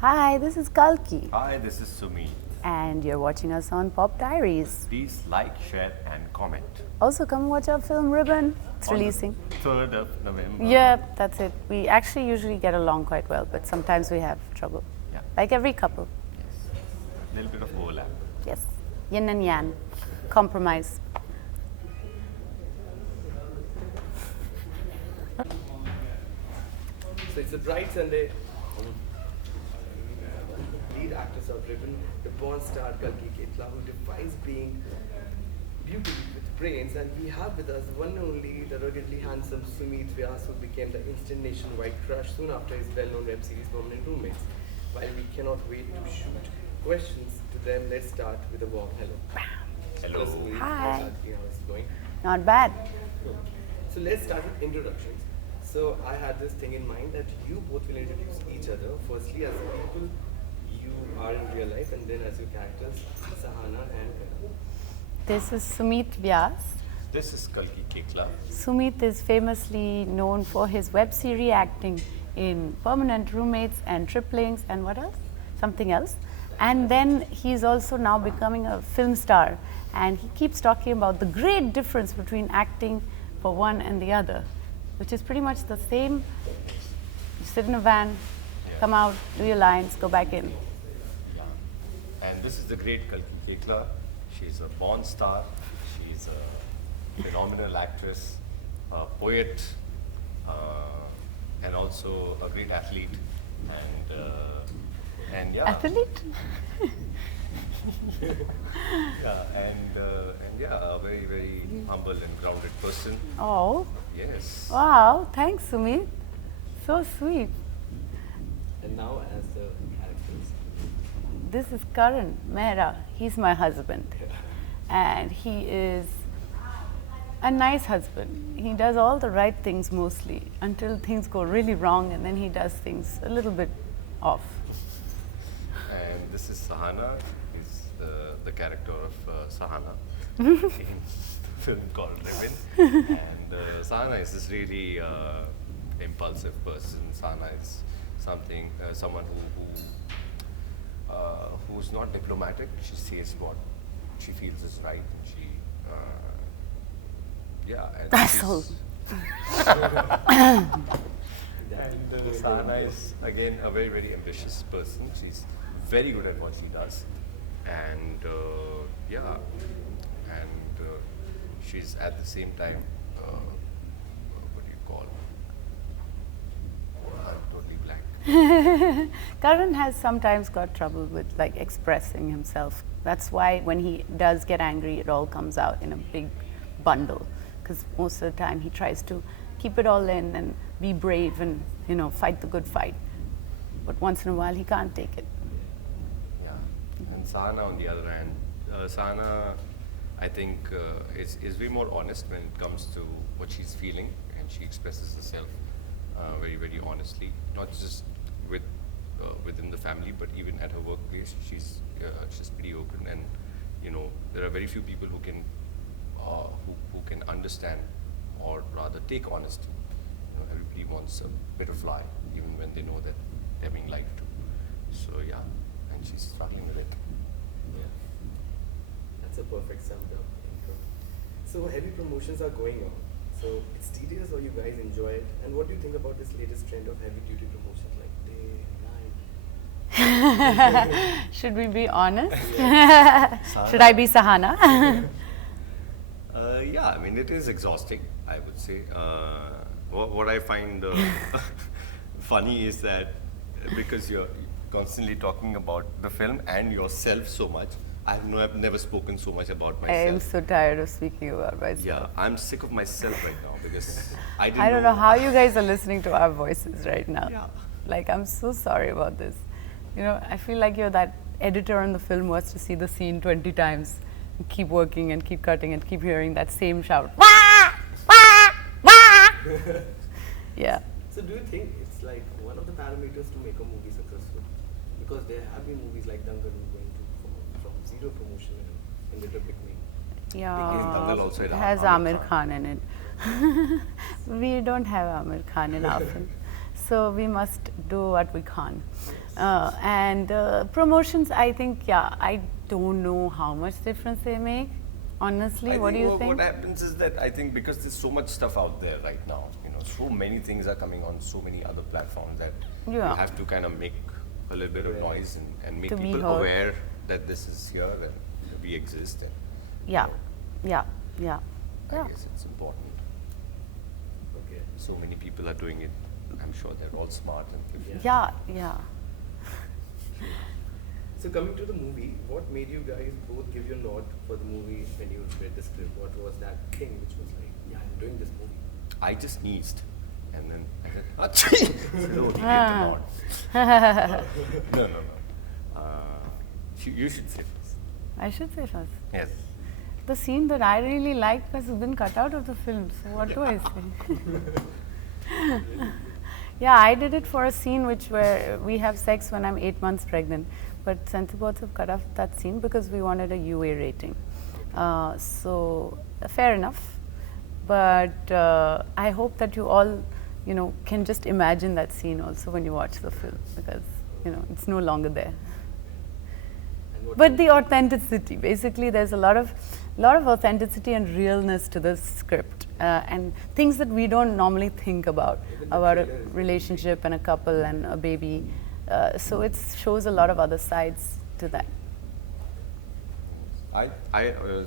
Hi, this is Kalki, Hi, this is Sumeet. and you're watching us on Pop Diaries. Please like, share, and comment. Also, come watch our film Ribbon. It's On the releasing. 3rd of November. Yeah, that's it. We actually usually get along quite well, but sometimes we have trouble. Yeah. Like every couple. Yes. A little bit of overlap. Yes. Yin and yang. Compromise. So it's a bright Sunday. Lead actress of Ribbon, the porn star Kalki Koechlin, who defines being beauty with brains, and we have with us the one and only, the ruggedly handsome Sumeet Vyas, who became the instant nationwide crush soon after his well-known web series Permanent Roommates. While we cannot wait to shoot questions to them, let's start with a warm hello. Hello. Sumeet, Hi. how's it going? Not bad. So let's start with introductions. So I had this thing in mind that you both will introduce each other. Firstly, as the people you are in real life, and then as your characters, Sahana and Karan. This is Sumeet Vyas. This is Kalki Koechlin. Sumeet is famously known for his web series acting in Permanent Roommates and Triplings and what else? Something else. And then he's also now becoming a film star, and he keeps talking about the great difference between acting for one and the other, which is pretty much the same. You sit in a van, come out, do your lines, go back in. Yeah. And this is the great Kalki Koechlin. She's a born star. She's a phenomenal actress, a poet, and also a great athlete. And yeah. Athlete? And yeah, a very, very humble and grounded person. Oh, Yes. wow, thanks Sumeet. So sweet. And now as the characters. This is Karan Mehra. He's my husband. And he is a nice husband. He does all the right things mostly until things go really wrong, and then he does things a little bit off. And this is Sahana. He's the character of Sahana in the film called Ribbon. And Sahana is this really impulsive person. Sahana is someone who's not diplomatic. She says what she feels is right. And she, yeah. And Asshole. And Sahana is again a very, very ambitious person. She's very good at what she does, and yeah, and she's at the same time, what do you call? I'm totally blank. Karan has sometimes got trouble with like expressing himself. That's why when he does get angry, it all comes out in a big bundle. Because most of the time he tries to keep it all in and be brave and fight the good fight. But once in a while he can't take it. Yeah, and Sahana on the other hand, Sahana, I think is way more honest when it comes to what she's feeling, and she expresses herself very, very honestly, not just within the family, but even at her workplace. She's pretty open, and there are very few people who can understand, or rather take honesty. Everybody wants a bit of lie, even when they know that they're being lied to. So yeah, and she's struggling with it. Yeah. That's a perfect sum up intro. So heavy promotions are going on. So it's tedious, or you guys enjoy it? And what do you think about this latest trend of heavy duty promotions like day, night? Should we be honest? Sahana. Should I be Sahana? Yeah, I mean, it is exhausting, I would say. What I find funny is that because you're constantly talking about the film and yourself so much, I've never spoken so much about I myself. am so tired of speaking about myself. Yeah, I'm sick of myself right now because I didn't I don't know how you guys are listening to our voices right now. Yeah. Like, I'm so sorry about this. I feel like you're that editor on the film who has to see the scene 20 times and keep working and keep cutting and keep hearing that same shout. Wah! Wah! Wah! Yeah. So do you think it's like one of the parameters to make a movie successful? Because there have been movies like Dangal going from zero promotion and ended up becoming. Yeah. Dangal also It had has Amir Amir Khan in it. We don't have Amir Khan in our film. so we must do what we can. And promotions, I think, yeah, I don't know how much difference they make. Honestly, what do you think? What happens is that I think because there's so much stuff out there right now, so many things are coming on so many other platforms that you have to kind of make a little bit of noise and make To be people heard. aware that this is here and we exist. And, Yeah, you know, yeah, yeah, I yeah. guess it's important. Okay. So many people are doing it. I'm sure they're all smart and gifted. Yeah, yeah. So coming to the movie, what made you guys both give your nod for the movie when you read the script? What was that thing which was like, yeah, I'm doing this movie? I just sneezed. And then I said, Achoo! No, he gave the nod. No. You should say this. I should say first. Yes. The scene that I really liked has been cut out of the film, so what do I say? Yeah, I did it for a scene where we have sex when I'm 8 months pregnant, but Sensibots have cut off that scene because we wanted a UA rating. So fair enough, but I hope that you all, can just imagine that scene also when you watch the film, because it's no longer there. And what But the authenticity, basically, there's a lot of authenticity and realness to the script, and things that we don't normally think about a relationship and a couple and a baby. So it shows a lot of other sides to that.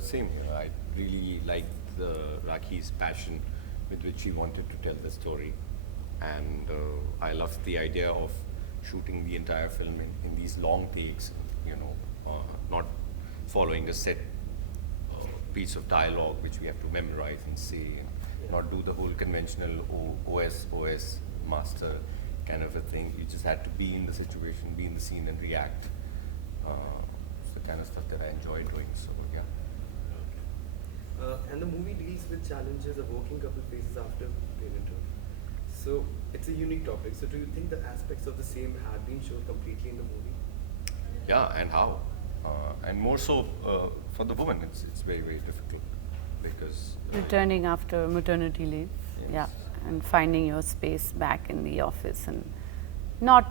Same here. I really liked Rakhi's passion with which he wanted to tell the story, and I loved the idea of shooting the entire film in these long takes. Not following a set piece of dialogue which we have to memorize and say, and not do the whole conventional OS master kind of a thing. You just had to be in the situation, be in the scene, and react. It's the kind of stuff that I enjoy doing. So yeah. And the movie deals with challenges a working couple faces after parenthood. So it's a unique topic. So do you think the aspects of the same have been shown completely in the movie? Yeah, and how? And more so for the woman, it's very, very difficult because Returning after maternity leave, Yes. yeah, and finding your space back in the office, and not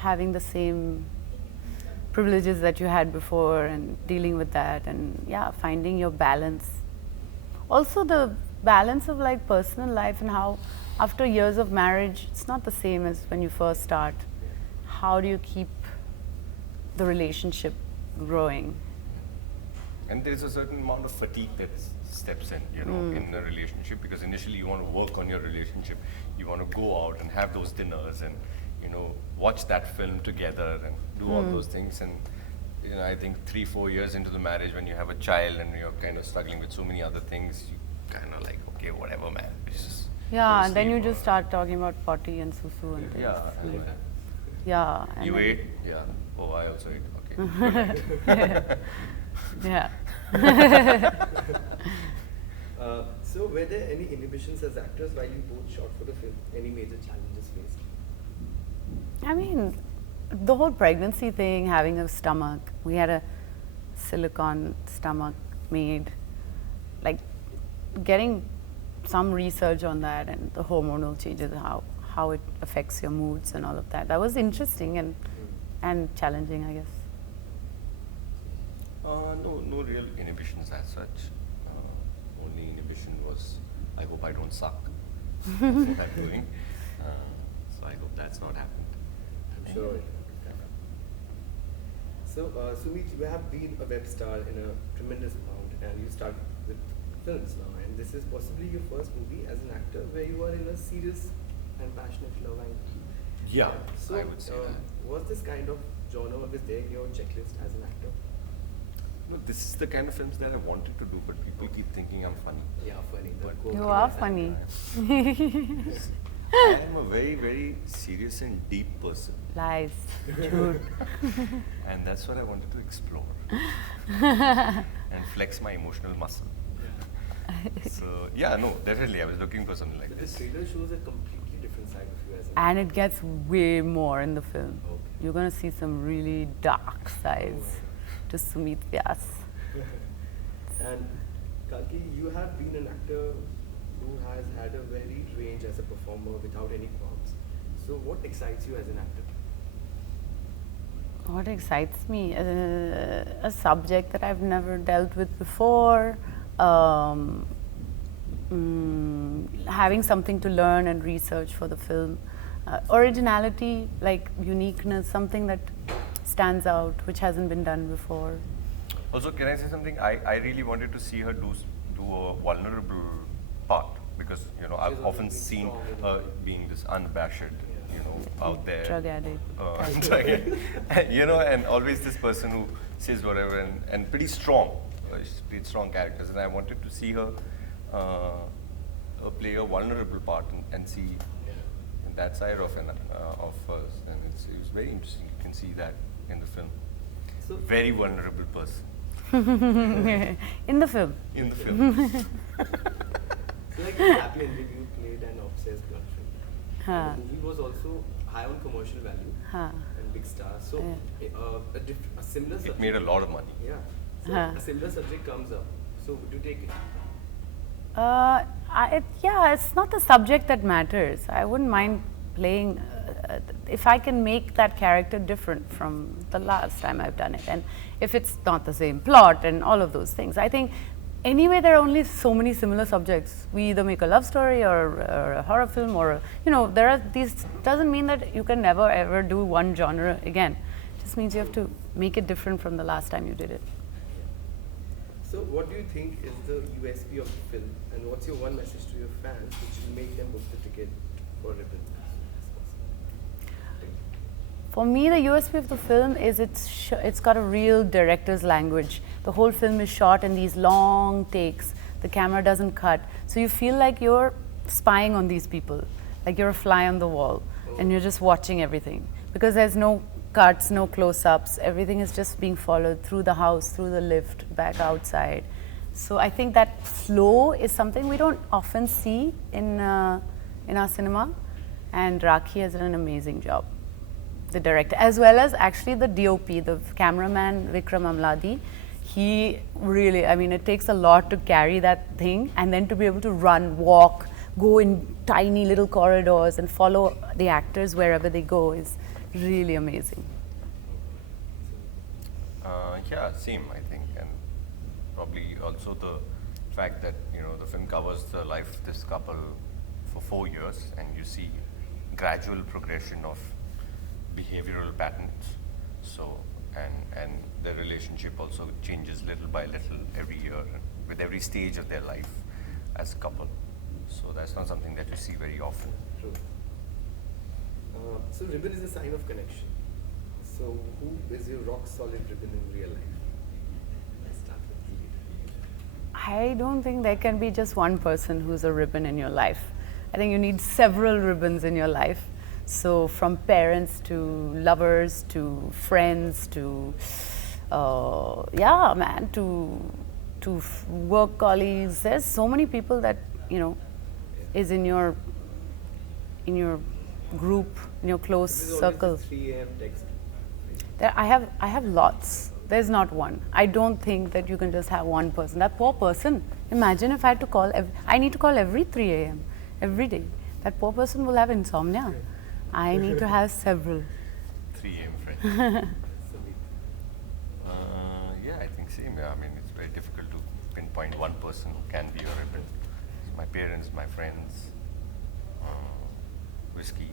having the same privileges that you had before, and dealing with that, and finding your balance. Also the balance of like personal life, and how after years of marriage, it's not the same as when you first start. How do you keep the relationship growing? And there's a certain amount of fatigue that steps in, in a relationship, because initially you want to work on your relationship, you want to go out and have those dinners and, watch that film together and do all those things. And, I think 3-4 years into the marriage, when you have a child and you're kind of struggling with so many other things, you kind of like, okay, whatever, man. It's just Yeah, and then you sleep just or- start talking about potty and susu and things. Yeah. I mean, Yeah. and you then- ate? Yeah. Oh, I also ate. Okay. Yeah. So were there any inhibitions as actors while you both shot for the film? Any major challenges faced? I mean, the whole pregnancy thing, having a stomach, we had a silicone stomach made, like getting some research on that and the hormonal changes, how it affects your moods and all of that. That was interesting and challenging, I guess. No real inhibitions as such. Only inhibition was, I hope I don't suck at what I'm doing. So I hope that's not happened. I'm sure it will. So, Sumeet, you have been a web star in a tremendous amount, and you start with films now, and this is possibly your first movie as an actor where you are in a serious and passionate love angle. Yeah, So, I would say that. was this kind of genre always there in your checklist as an actor? No, this is the kind of films that I wanted to do, but people keep thinking I'm funny. Yeah, funny. But- You are funny. I am a very, very serious and deep person, Lies. Truth. and that's what I wanted to explore and flex my emotional muscle. So yeah, no, definitely I was looking for something like But the this. trailer shows a completely different side of you as an And it gets way more in the film. Okay. You're going to see some really dark sides to Sumeet Vyas. And Kalki, you have been an actor who has had a varied range as a performer without any qualms. So what excites you as an actor? What excites me? A subject that I've never dealt with before. Having something to learn and research for the film. Originality, like uniqueness, something that stands out, which hasn't been done before. Also, can I say something? I really wanted to see her do a vulnerable part because I've often seen her being this unabashed, out there, Drug addict. drug addict, and always this person who says whatever and pretty strong, she's pretty strong characters, and I wanted to see her play a vulnerable part and see that side of hers, and it was very interesting. You can see that in the film. So Very vulnerable person In the film. in the film. So like in Happy Ending, you played an obsessed girlfriend. Huh. The movie was also high on commercial value Huh. and big stars. So a similar It subject. made a lot of money. Yeah. So Huh. a similar subject comes up. So would you take it? Yeah, it's not the subject that matters. I wouldn't mind playing if I can make that character different from the last time I've done it, and if it's not the same plot and all of those things. I think anyway there are only so many similar subjects. We either make a love story or a horror film, or there are these. Doesn't mean that you can never ever do one genre again. It just means you have to make it different from the last time you did it. So what do you think is the USP of the film, and what's your one message to your fans which will make them book the ticket for Ribbon? For me, the USP of the film is it's got a real director's language. The whole film is shot in these long takes. The camera doesn't cut. So you feel like you're spying on these people, like you're a fly on the wall, and you're just watching everything. Because there's no cuts, no close-ups. Everything is just being followed through the house, through the lift, back outside. So I think that flow is something we don't often see in our cinema. And Rakhi has done an amazing job. The director, as well as actually the DOP, the cameraman Vikram Amladi. He really, it takes a lot to carry that thing, and then to be able to run, walk, go in tiny little corridors and follow the actors wherever they go is really amazing. Yeah, same, I think, and probably also the fact that the film covers the life of this couple for 4 years, and you see gradual progression of behavioral patterns. So and their relationship also changes little by little every year with every stage of their life as a couple. So that's not something that you see very often. True. So ribbon is a sign of connection. So who is your rock solid ribbon in real life? Let's start with the lead. I don't think there can be just one person who's a ribbon in your life. I think you need several ribbons in your life. So from parents to lovers to friends to to work colleagues. There's so many people that is in your group, in your close This is circle. always the 3 a.m. text. I have lots. There's not one. I don't think that you can just have one person. That poor person. Imagine if I had to call. I need to call every 3 a.m. every day. That poor person will have insomnia. I need to have several. 3 a.m. friends. Sumeet. Yeah, I think same. Yeah, it's very difficult to pinpoint one person who can be a ribbon. It's my parents, my friends, whiskey.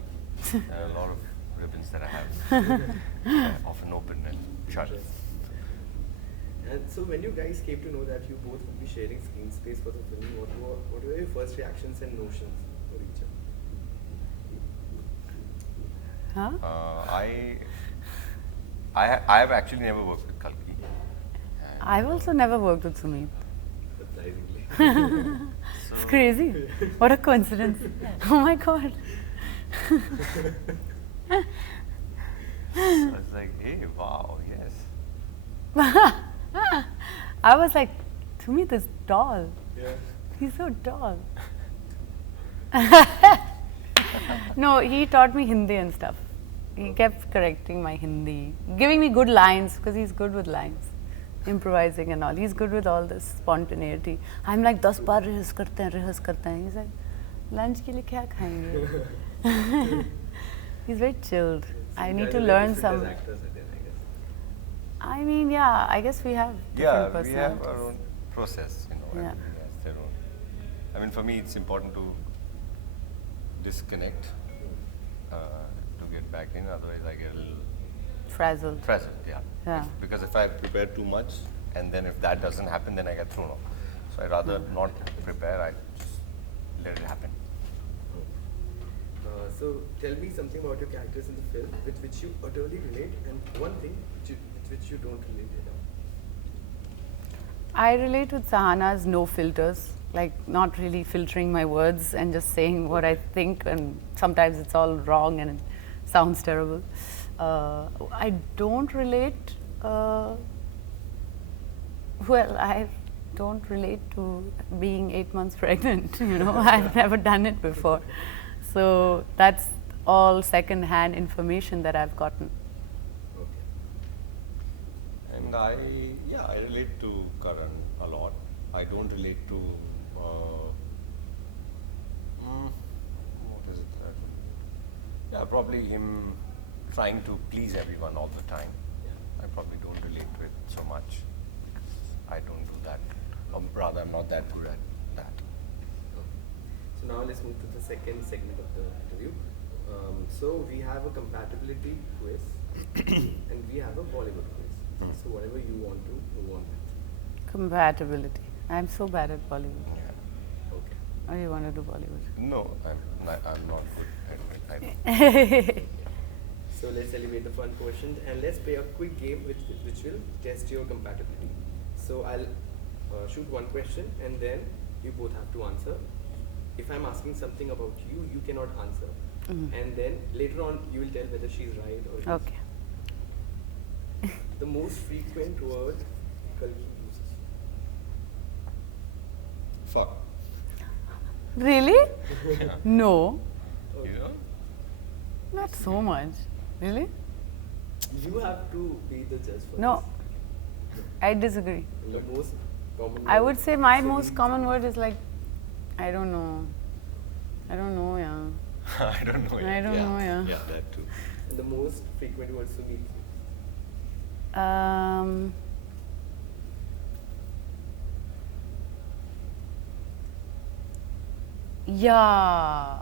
There are a lot of ribbons that I have often open and shut. And so when you guys came to know that you both would be sharing screen space for the film, what were your first reactions and notions for each other? Huh? I have actually never worked with Kalki. I've also never worked with Sumeet. Surprisingly. It's crazy. What a coincidence. Oh my God. So I was like, hey, wow, yes. I was like, Sumeet is tall. Yeah. He's so tall. No, he taught me Hindi and stuff. He kept correcting my Hindi, giving me good lines because he's good with lines, improvising and all. He's good with all this spontaneity. I'm like, 10 bar rehearse करते हैं. He's like, lunch के लिए क्या खाएंगे? He's very chilled. So I you need guys to are learn different as some. actors again, I guess. I mean, yeah, I guess we have different Yeah, we personalities. have our own process, you know, Yeah. everybody has their own. I mean, for me, it's important to disconnect to get back in, otherwise I get a little Frazzled. frazzled, yeah. Yeah. Because if I prepare too much, and then if that doesn't happen, then I get thrown off. So I'd rather not prepare, I just let it happen. So tell me something about your characters in the film with which you utterly relate, and one thing with which you don't relate at all. I relate with Sahana's no filters, like not really filtering my words and just saying what I think, and sometimes it's all wrong and it sounds terrible. I don't relate, well, I don't relate to being 8 months pregnant, you know, I've never done it before. So that's all second-hand information that I've gotten. Okay. And I relate to Karan a lot. I don't relate to, what is it? Yeah, probably him trying to please everyone all the time. Yeah. I probably don't relate to it so much. I don't do that. Or rather, I'm not that good at that. Okay. So now let's move to the second segment of the interview. So we have a compatibility quiz and we have a Bollywood quiz. So whatever you want to move on with. Compatibility. I'm so bad at Bollywood. Yeah. Okay. Or you want to do Bollywood? No, I'm not good at it. I don't. So let's elevate the fun questions and let's play a quick game which will test your compatibility. So I'll shoot one question and then you both have to answer. If I'm asking something about you, you cannot answer. And then later on you will tell whether she's right or she's Okay. The most frequent word Kalki uses. Fuck. Really? Yeah. No, You know? not so much. Really? You have to be the judge for No, this. I disagree. The most common I word, would say my silly. most common word is like, I don't know. I don't know, yeah. I don't know. I don't know, yeah. Yeah, that too. And the most frequent word Sumeet. Yeah.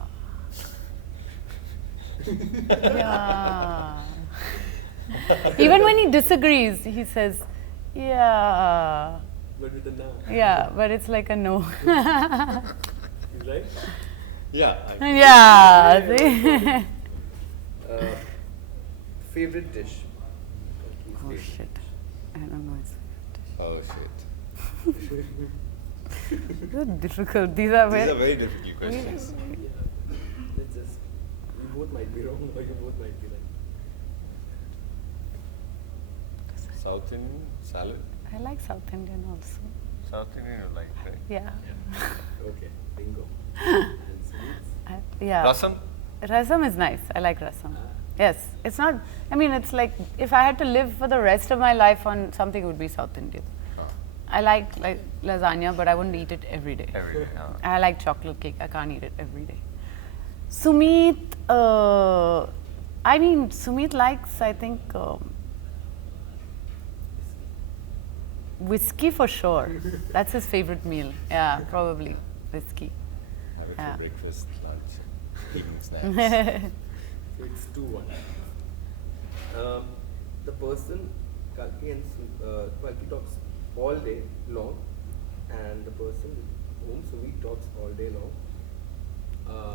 Yeah. Even when he disagrees, he says, yeah. But with a na. Yeah, but it's like a no. Is right? Yeah. Yeah. See? Favorite dish. Kalki's Oh favorite shit. I don't know his Oh shit. dish. These are difficult. These are These are very. very difficult questions. Yeah. Let's just. You both might be wrong or you both might be right. South Indian salad. I like South Indian also. South Indian you like, right? Yeah. Okay. Bingo. And Sumeet. Yeah. Rasam. Rasam is nice. I like rasam. Yes. It's not, I mean, it's like if I had to live for the rest of my life on something, it would be South Indian. I like lasagna, but I wouldn't eat it every day. Every day. I like chocolate cake. I can't eat it every day. Sumeet, I mean, Sumeet likes, I think, whiskey for sure. That's his favorite meal. Yeah, probably whiskey. Have it Yeah. for breakfast, lunch, evening snacks. So it's 2-1. The person Kalki and Kalki talks all day long, and the person with whom Sumeet talks all day long,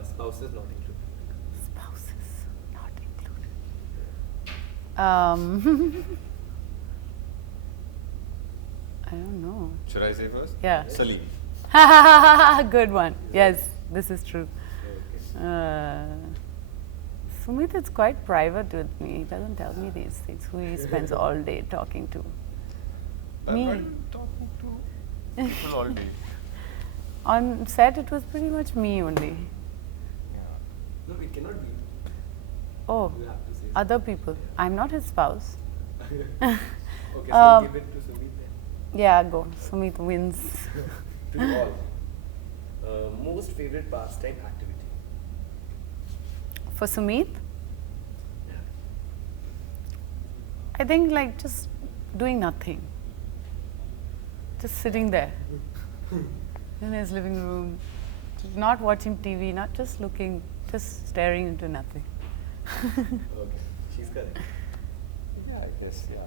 spouses not included. Spouses not included. I don't know. Should I say first? Yeah. Salim. Good one. Yes, this is true. Okay. Sumeet is quite private with me. He doesn't tell me these things. Who he spends all day talking to. Me. I'm talking to people all day. On set, it was pretty much me only. Yeah. No, it cannot be. Oh, You have to say. other people. I'm not his spouse. Okay, so give it to Sumeet then. Yeah, go. Sumeet wins. To all. Most favorite pastime activity. For Sumeet, I think like just doing nothing. Just sitting there in his living room, not watching TV, not just looking, just staring into nothing. Okay, she's correct. Yeah, I guess, yeah.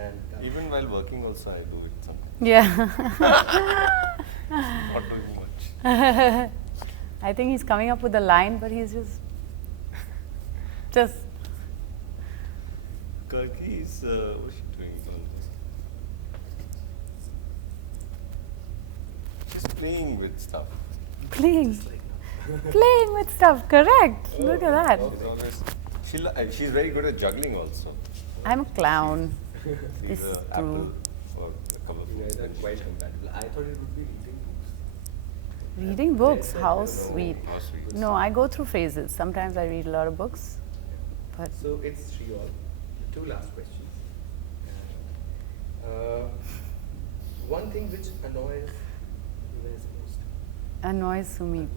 And Even while working also, I do it sometimes. Yeah. Not doing much. I think he's coming up with a line, but he's just Kalki is, what's she doing? She's playing with stuff. playing, just like now. playing with stuff. Correct. Look at that. She's always, she's very good at juggling also. I'm a clown. She's This is a true. apple or a couple You guys are of quite compatible. I thought it would be reading books. Reading books, Yes, I how don't know. sweet. How sweet. No, I go through phases. Sometimes I read a lot of books, but So it's 3 all. 2 last questions. One thing which annoys you guys most. annoys Sumeet.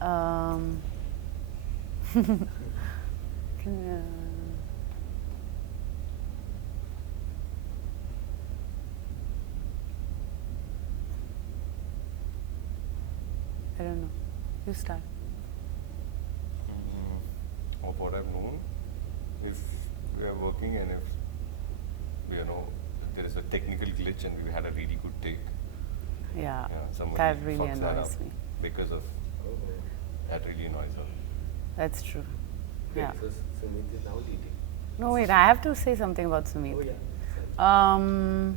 One thing. Can, I don't know. You start. Of what I've known, if we are working and if there is a technical glitch and we had a really good take, Yeah, somebody that really fucks that annoys up me. because of Oh. that really annoys her. That's true. Great. Yeah. So Sumeet is now leading. No, wait, I have to say something about Sumeet. Oh yeah. Sorry.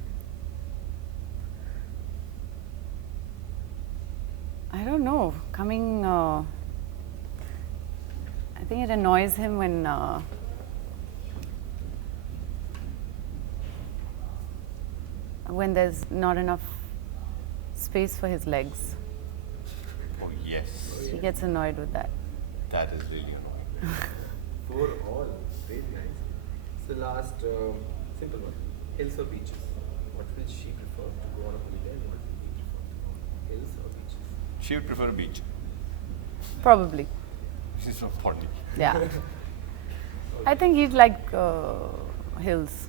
I don't know. I think it annoys him when there's not enough space for his legs. Oh yes, He gets annoyed with that. that is really annoying. 4 all. Very nice. So last simple one. Hills or beaches? What will she prefer to go on a holiday and what will he prefer to go on? Hills or beaches? She would prefer a beach. Probably. She's from Pondy. Yeah. Okay. I think he'd like hills.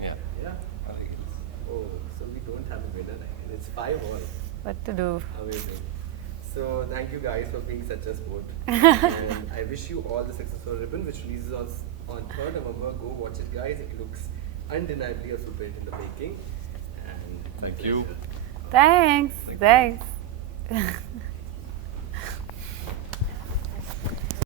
Yeah. Yeah. I like hills. Oh, so we don't have a winner. And it's 5 all. What to do? Amazing. So thank you guys for being such a sport. And I wish you all the success for Ribbon, which releases on 3rd November. Go watch it, guys. It looks undeniably a super hit in the making. And Thank you. pleasure. Thanks. Thank you. Thanks.